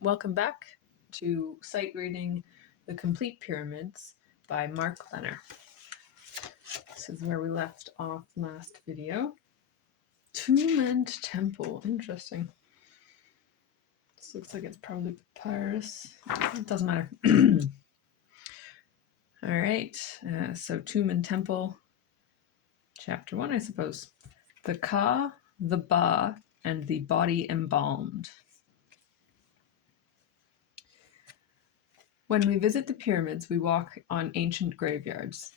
welcome back to Sight Reading The Complete Pyramids by Mark Lenner. This is where we left off last video. Tomb and Temple. Interesting. This looks like it's probably papyrus. It doesn't matter. All right. So Tomb and Temple, chapter 1, I suppose. The Ka, the Ba, and the Body Embalmed. When we visit the pyramids, we walk on ancient graveyards.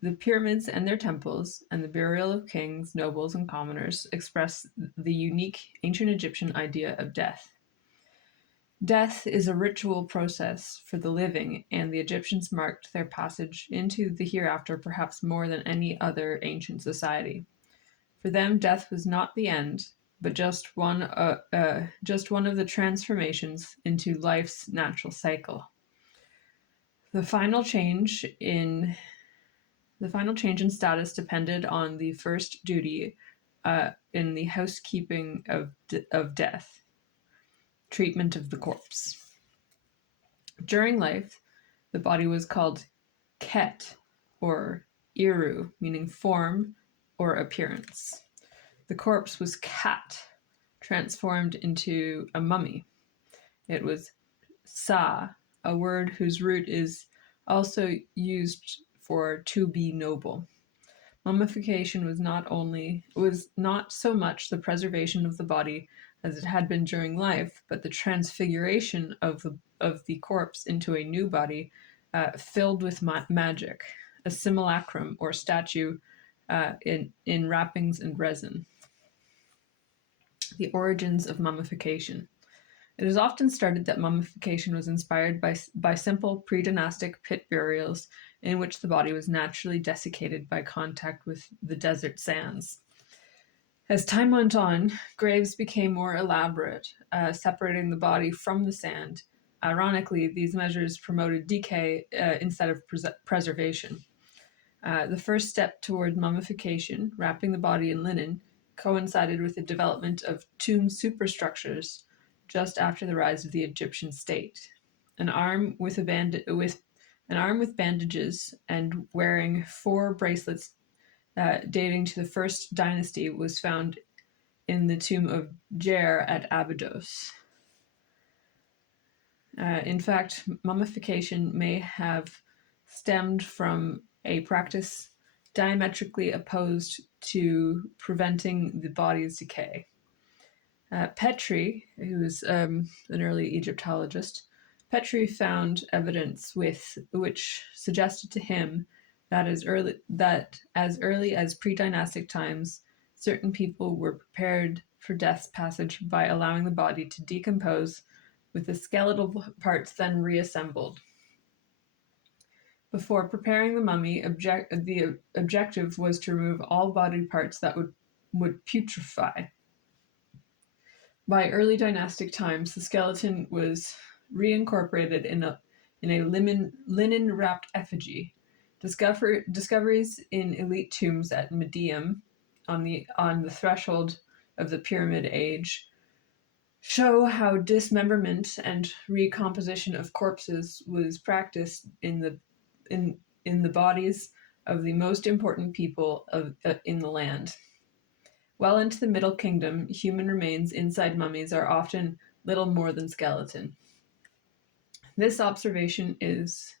The pyramids and their temples, and the burial of kings, nobles, and commoners express the unique ancient Egyptian idea of death. Death is a ritual process for the living, and the Egyptians marked their passage into the hereafter perhaps more than any other ancient society. For them, death was not the end, but just one of the transformations into life's natural cycle. The final change in status depended on the first duty in the housekeeping of death, treatment of the corpse. During life, the body was called Ket, or Iru, meaning form or appearance. The corpse was Kat, transformed into a mummy. It was Sa, a word whose root is also used for to be noble. Mummification was not so much the preservation of the body as it had been during life, but the transfiguration of the corpse into a new body filled with magic, a simulacrum or statue in wrappings and resin. The origins of mummification. It is often stated that mummification was inspired by simple pre-dynastic pit burials in which the body was naturally desiccated by contact with the desert sands. As time went on, graves became more elaborate, separating the body from the sand. Ironically, these measures promoted decay instead of preservation. The first step toward mummification, wrapping the body in linen, coincided with the development of tomb superstructures just after the rise of the Egyptian state. An arm with bandages and wearing 4 bracelets dating to the first dynasty was found in the tomb of Jer at Abydos. In fact, mummification may have stemmed from a practice diametrically opposed to preventing the body's decay. Petrie, who was an early Egyptologist, Petrie found evidence which suggested to him that as early as pre-dynastic times, certain people were prepared for death's passage by allowing the body to decompose, with the skeletal parts then reassembled. Before preparing the mummy, the objective was to remove all body parts that would putrefy. By early dynastic times, the skeleton was reincorporated in a linen-wrapped effigy. Discoveries in elite tombs at Medium, on the threshold of the Pyramid Age, show how dismemberment and recomposition of corpses was practiced in the bodies of the most important people in the land. Well into the Middle Kingdom, human remains inside mummies are often little more than skeleton. This observation is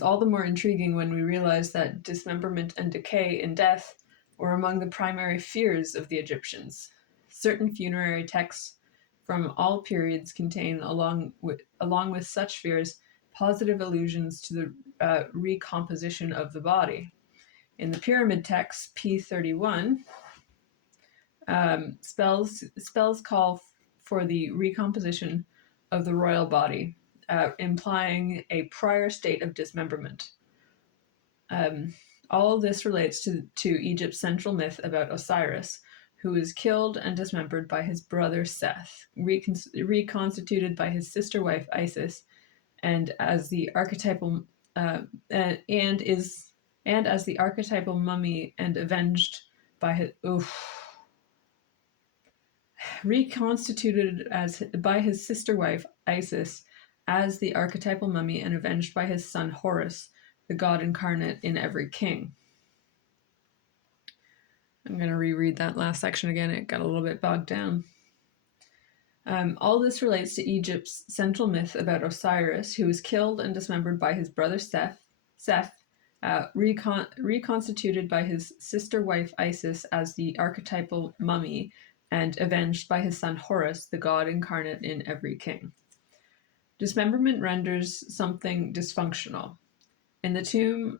all the more intriguing when we realize that dismemberment and decay in death were among the primary fears of the Egyptians. Certain funerary texts from all periods contain, along with such fears, positive allusions to the recomposition of the body. In the pyramid text P31, spells call for the recomposition of the royal body, implying a prior state of dismemberment. All this relates to Egypt's central myth about Osiris, who was killed and dismembered by his brother Seth, reconstituted by his sister wife Isis, and as the archetypal mummy and avenged by his reconstituted as by his sister wife Isis as the archetypal mummy and avenged by his son Horus, the god incarnate in every king. I'm going to reread that last section again. It got a little bit bogged down. All this relates to Egypt's central myth about Osiris, who was killed and dismembered by his brother Seth, reconstituted by his sister wife Isis as the archetypal mummy, and avenged by his son Horus, the god incarnate in every king. Dismemberment renders something dysfunctional. In the tomb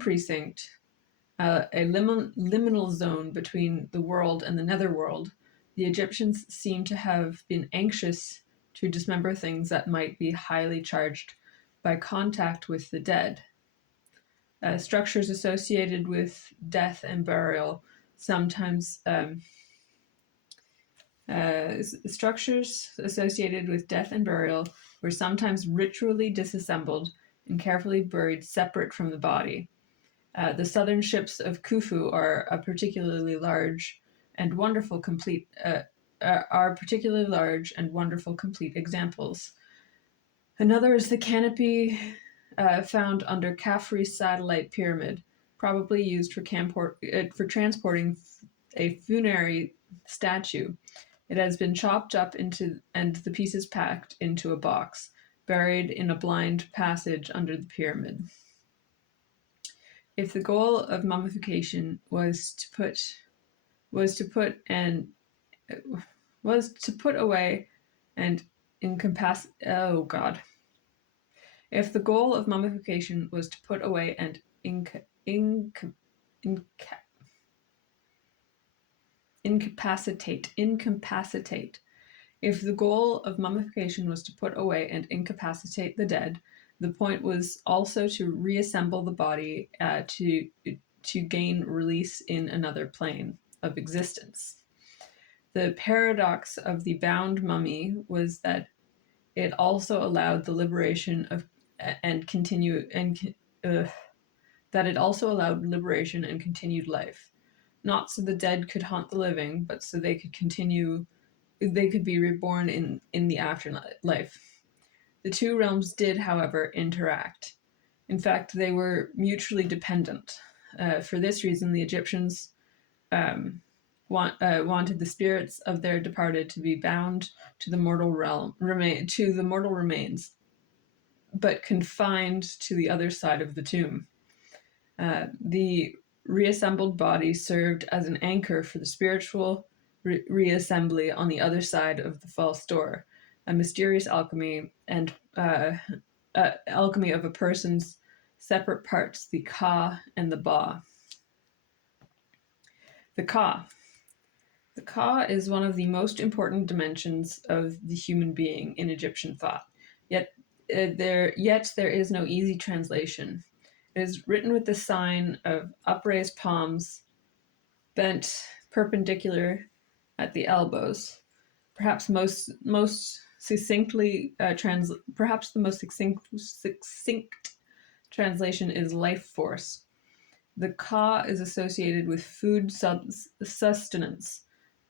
precinct, a liminal zone between the world and the netherworld, the Egyptians seem to have been anxious to dismember things that might be highly charged by contact with the dead. Structures associated with death and burial sometimes structures associated with death and burial were sometimes ritually disassembled and carefully buried separate from the body. The southern ships of Khufu are particularly large and wonderful complete examples. Another is the canopy found under Khafre's satellite pyramid, probably used for transporting a funerary statue. It has been chopped up and the pieces packed into a box, buried in a blind passage under the pyramid. If the goal of mummification was to put away and incapacitate If the goal of mummification was to put away and incapacitate. If the goal of mummification was to put away and incapacitate the dead, the point was also to reassemble the body to gain release in another plane of existence. The paradox of the bound mummy was that it also allowed the liberation of and continued life, not so the dead could haunt the living, but so they could be reborn in the afterlife. The two realms did, however, interact. In fact, they were mutually dependent. For this reason, the Egyptians wanted the spirits of their departed to be bound to the mortal remains, but confined to the other side of the tomb. The reassembled body served as an anchor for the spiritual reassembly on the other side of the false door, a mysterious alchemy of a person's separate parts, the Ka and the Ba. The Ka. The Ka is one of the most important dimensions of the human being in Egyptian thought. Yet there is no easy translation. It is written with the sign of upraised palms, bent perpendicular at the elbows. Perhaps the most succinct translation is life force. The Ka is associated with food sustenance,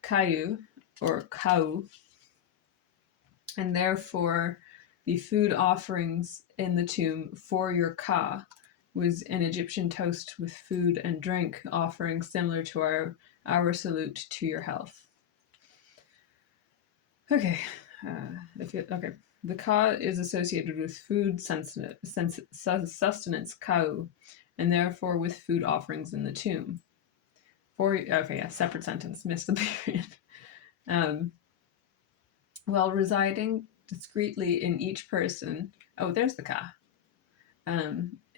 kayu or kau, and therefore the food offerings in the tomb for your Ka was an Egyptian toast with food and drink offering similar to our salute to your health. Okay. The Ka is associated with food sustenance, kau, and therefore with food offerings in the tomb. Separate sentence, missed the period. While residing discreetly in each person, there's the Ka.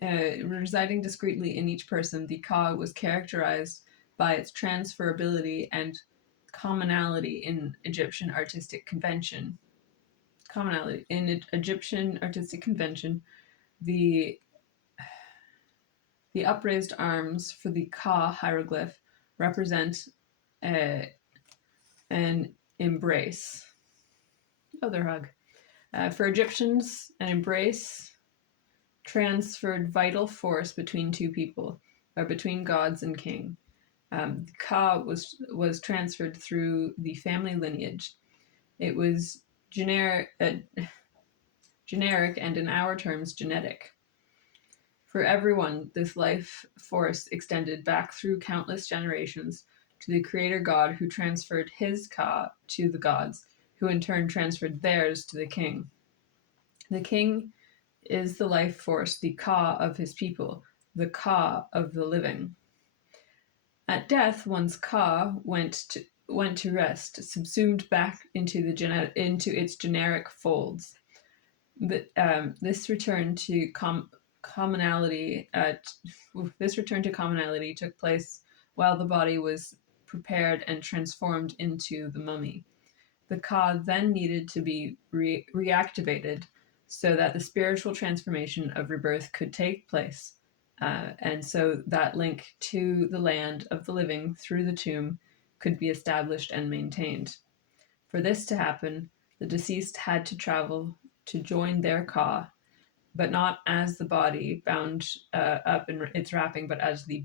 Residing discreetly in each person, the Ka was characterized by its transferability and commonality in Egyptian artistic convention. The upraised arms for the Ka hieroglyph represent an embrace. Their hug. For Egyptians, an embrace transferred vital force between two people, or between gods and king. Ka was transferred through the family lineage. It was generic and, in our terms, genetic. For everyone, this life force extended back through countless generations to the creator god who transferred his Ka to the gods, who in turn transferred theirs to the king. The king is the life force, the Ka of his people, the Ka of the living. At death, one's Ka went to rest, subsumed back into its generic folds. But this return to commonality took place while the body was prepared and transformed into the mummy. The Ka then needed to be reactivated so that the spiritual transformation of rebirth could take place. And so that link to the land of the living through the tomb could be established and maintained. For this to happen, the deceased had to travel to join their Ka, but not as the body bound up in its wrapping, but as the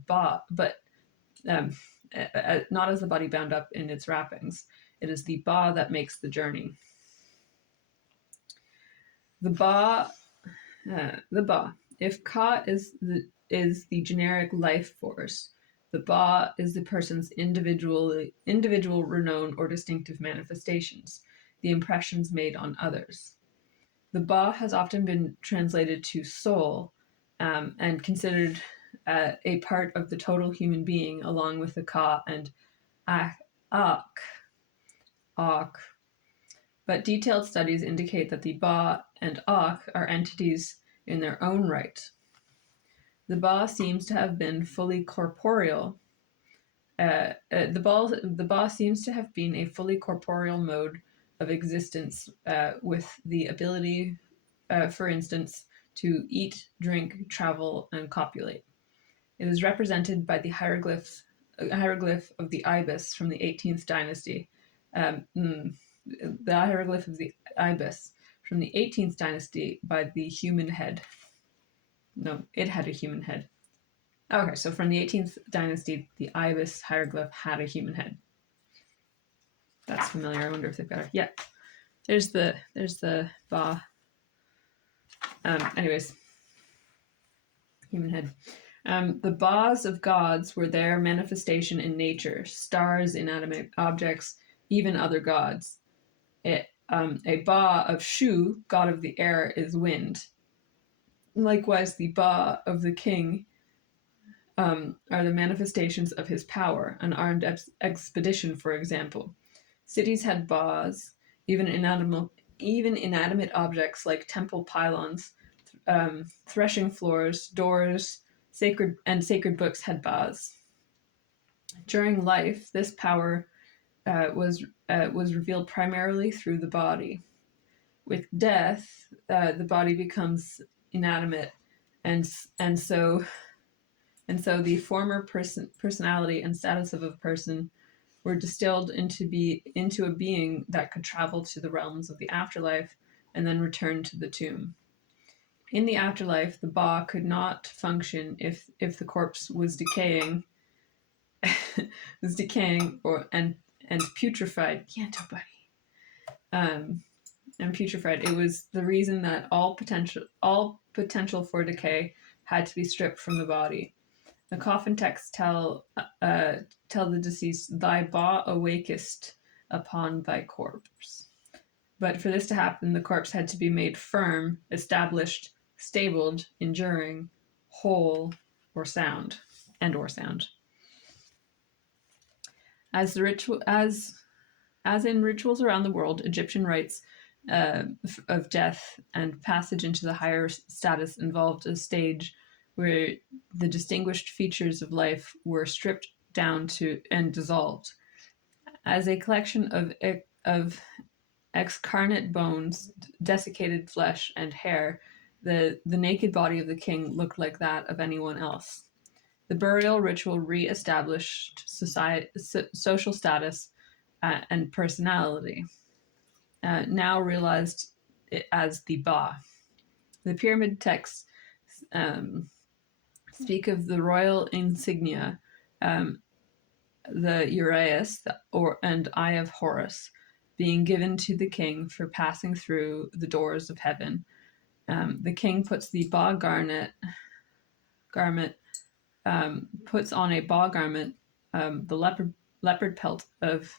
not as the body bound up in its wrappings. It is the Ba that makes the journey. The Ba. If Ka is the generic life force, the Ba is the person's individual renown or distinctive manifestations, the impressions made on others. The Ba has often been translated to soul and considered a part of the total human being, along with the Ka and Ak. But detailed studies indicate that the Ba and Ak are entities in their own right. The Ba seems to have been fully corporeal. The Ba seems to have been a fully corporeal mode of existence with the ability, for instance, to eat, drink, travel, and copulate. It is represented by the hieroglyph of the ibis from the 18th dynasty. The hieroglyph of the ibis from the 18th dynasty by the human head. No, it had a human head. Okay, so from the 18th dynasty, the ibis hieroglyph had a human head. That's familiar. I wonder if they've got it. Yeah, there's the Ba. Anyways, human head. The Bas of gods were their manifestation in nature, stars, inanimate objects, even other gods. A Ba of Shu, god of the air, is wind. Likewise, the Ba of the king are the manifestations of his power, an armed expedition, for example. Cities had Bas, even inanimate objects like temple pylons, threshing floors, doors, sacred books had Bas. During life, this power was revealed primarily through the body. With death, the body becomes inanimate, and so the former personality and status of a person were distilled into a being that could travel to the realms of the afterlife and then return to the tomb. In the afterlife, the Ba could not function if the corpse was decaying, and putrefied. Yanto buddy. And putrefied. It was the reason that all potential for decay had to be stripped from the body. The coffin texts tell the deceased, "Thy Ba awakest upon thy corpse." But for this to happen, the corpse had to be made firm, established, stabled, enduring, whole, or sound. As in rituals around the world, Egyptian rites of death and passage into the higher status involved a stage where the distinguished features of life were stripped down to and dissolved. As a collection of excarnate bones, desiccated flesh, and hair, the naked body of the king looked like that of anyone else. The burial ritual re-established social status and personality, now realized as the Ba. The pyramid texts speak of the royal insignia the Uraeus and Eye of Horus, being given to the king for passing through the doors of heaven. The king puts the baw garment, puts on a baw garment, the leopard pelt of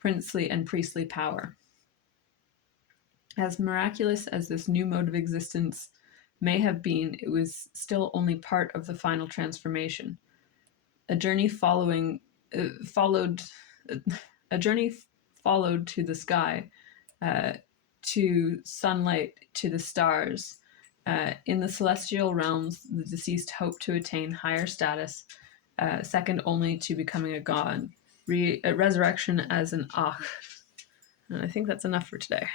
princely and priestly power. As miraculous as this new mode of existence may have been, it was still only part of the final transformation. A journey followed to the sky, to sunlight, to the stars. In the celestial realms, the deceased hoped to attain higher status, second only to becoming a god. Resurrection as an Ach. And I think that's enough for today.